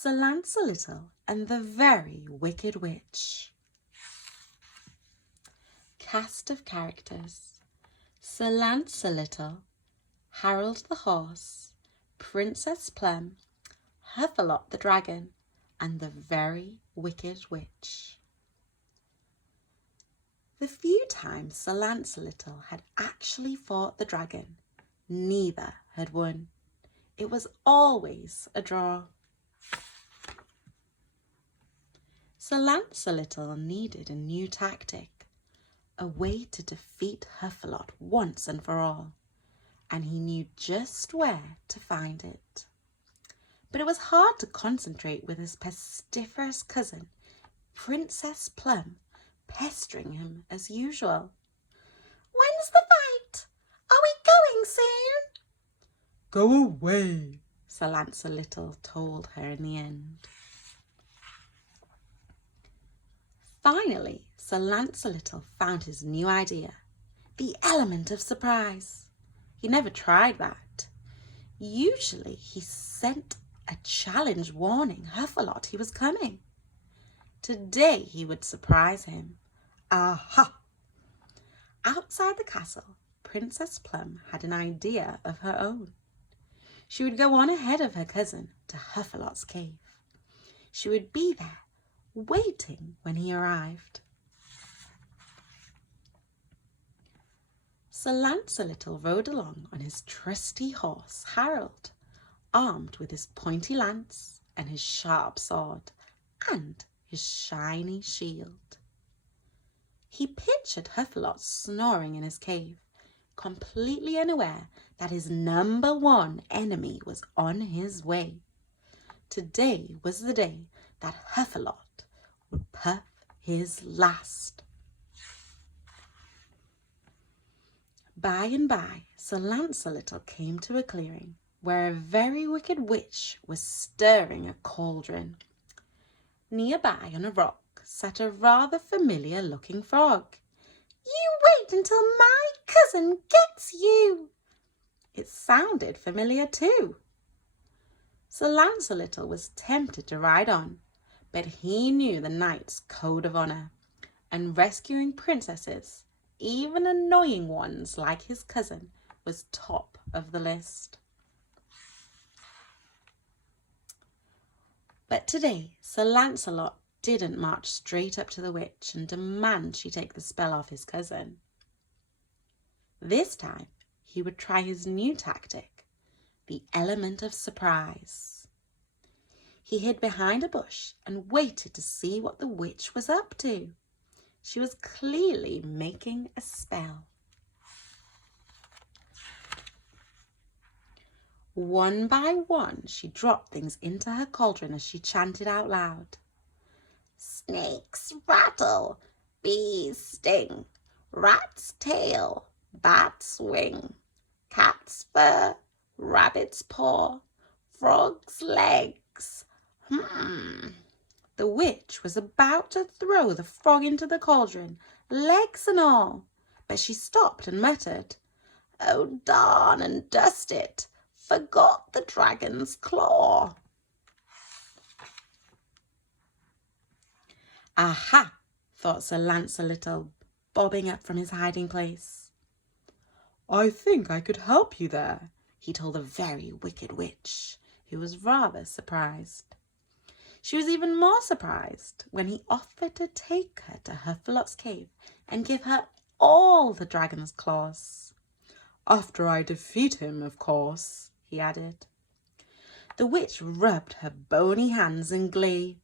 Sir Lancelot and the Very Wicked Witch. Cast of characters: Sir Lancelot, Harold the Horse, Princess Plum, Huffalot the Dragon, and the Very Wicked Witch. The few times Sir Lancelot had actually fought the dragon, neither had won. It was always a draw. Sir Lancelot needed a new tactic, a way to defeat Huffalot once and for all, and he knew just where to find it. But it was hard to concentrate with his pestiferous cousin, Princess Plum, pestering him as usual. "When's the fight? Are we going soon?" "Go away," Sir Lancelot told her in the end. Finally, Sir Lancelot found his new idea, the element of surprise. He never tried that. Usually he sent a challenge warning Huffalot he was coming. Today he would surprise him. Aha! Outside the castle, Princess Plum had an idea of her own. She would go on ahead of her cousin to Huffalot's cave. She would be there, waiting when he arrived. Sir Lancelot rode along on his trusty horse, Harold, armed with his pointy lance and his sharp sword and his shiny shield. He pictured Huffalot snoring in his cave, completely unaware that his number one enemy was on his way. Today was the day that Huffalot would puff his last. By and by, Sir Lancelot came to a clearing where a very wicked witch was stirring a cauldron. Nearby on a rock sat a rather familiar-looking frog. "You wait until my cousin gets you." It sounded familiar too. Sir Lancelot was tempted to ride on, but he knew the knight's code of honour, and rescuing princesses, even annoying ones like his cousin, was top of the list. But today, Sir Lancelot didn't march straight up to the witch and demand she take the spell off his cousin. This time, he would try his new tactic, the element of surprise. He hid behind a bush and waited to see what the witch was up to. She was clearly making a spell. One by one, she dropped things into her cauldron as she chanted out loud. "Snakes rattle, bees sting, rat's tail, bat's wing, cat's fur, rabbit's paw, frog's legs." The witch was about to throw the frog into the cauldron, legs and all, but she stopped and muttered, "Oh, darn and dust it! Forgot the dragon's claw." "Aha!" thought Sir Lancelot, bobbing up from his hiding place. "I think I could help you there," he told the Very Wicked Witch, who was rather surprised. She was even more surprised when he offered to take her to Huffalot's cave and give her all the dragon's claws. "After I defeat him, of course," he added. The witch rubbed her bony hands in glee.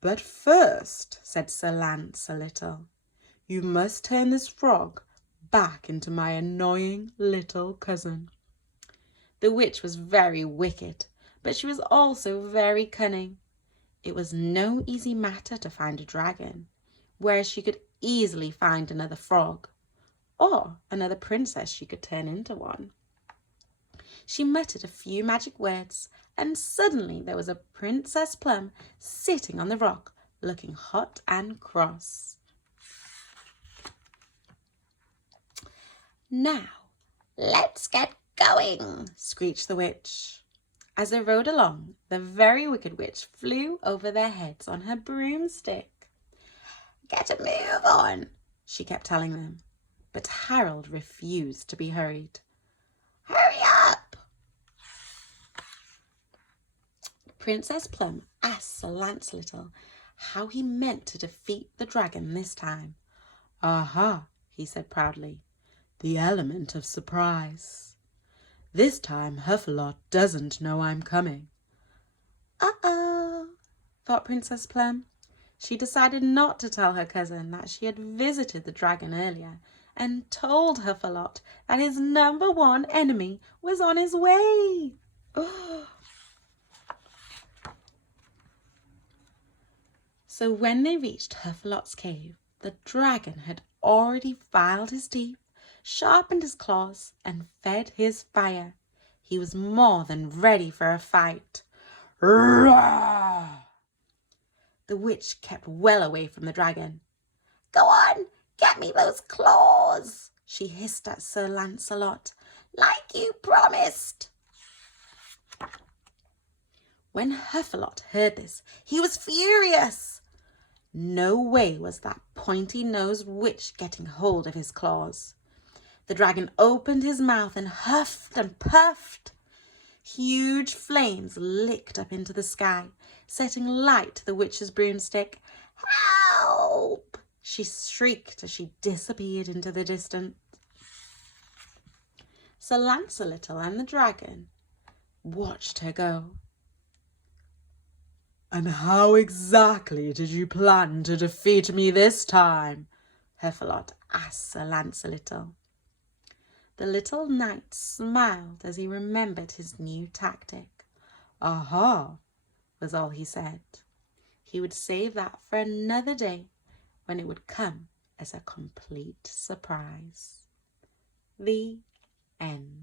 "But first," said Sir Lancelot, "you must turn this frog back into my annoying little cousin." The witch was very wicked, but she was also very cunning. It was no easy matter to find a dragon, whereas she could easily find another frog, or another princess she could turn into one. She muttered a few magic words, and suddenly there was a Princess Plum sitting on the rock, looking hot and cross. "Now, let's get going," screeched the witch. As they rode along, the very wicked witch flew over their heads on her broomstick. "Get a move on," she kept telling them, but Harold refused to be hurried. "Hurry up!" Princess Plum asked Sir Lancelot how he meant to defeat the dragon this time. "Aha," he said proudly, "the element of surprise. This time Huffalot doesn't know I'm coming." Uh-oh, thought Princess Plum. She decided not to tell her cousin that she had visited the dragon earlier and told Huffalot that his number one enemy was on his way. So when they reached Huffalot's cave, the dragon had already filed his teeth, sharpened his claws, and fed his fire. He was more than ready for a fight. "Roar!" The witch kept well away from the dragon. "Go on, get me those claws," she hissed at Sir Lancelot, "like you promised." When Huffalot heard this, he was furious. No way was that pointy-nosed witch getting hold of his claws. The dragon opened his mouth and huffed and puffed. Huge flames licked up into the sky, setting light to the witch's broomstick. "Help!" she shrieked as she disappeared into the distance. Sir Lancelot and the dragon watched her go. "And how exactly did you plan to defeat me this time?" Huffalot asked Sir Lancelot. The little knight smiled as he remembered his new tactic. "Aha," was all he said. He would save that for another day, when it would come as a complete surprise. The end.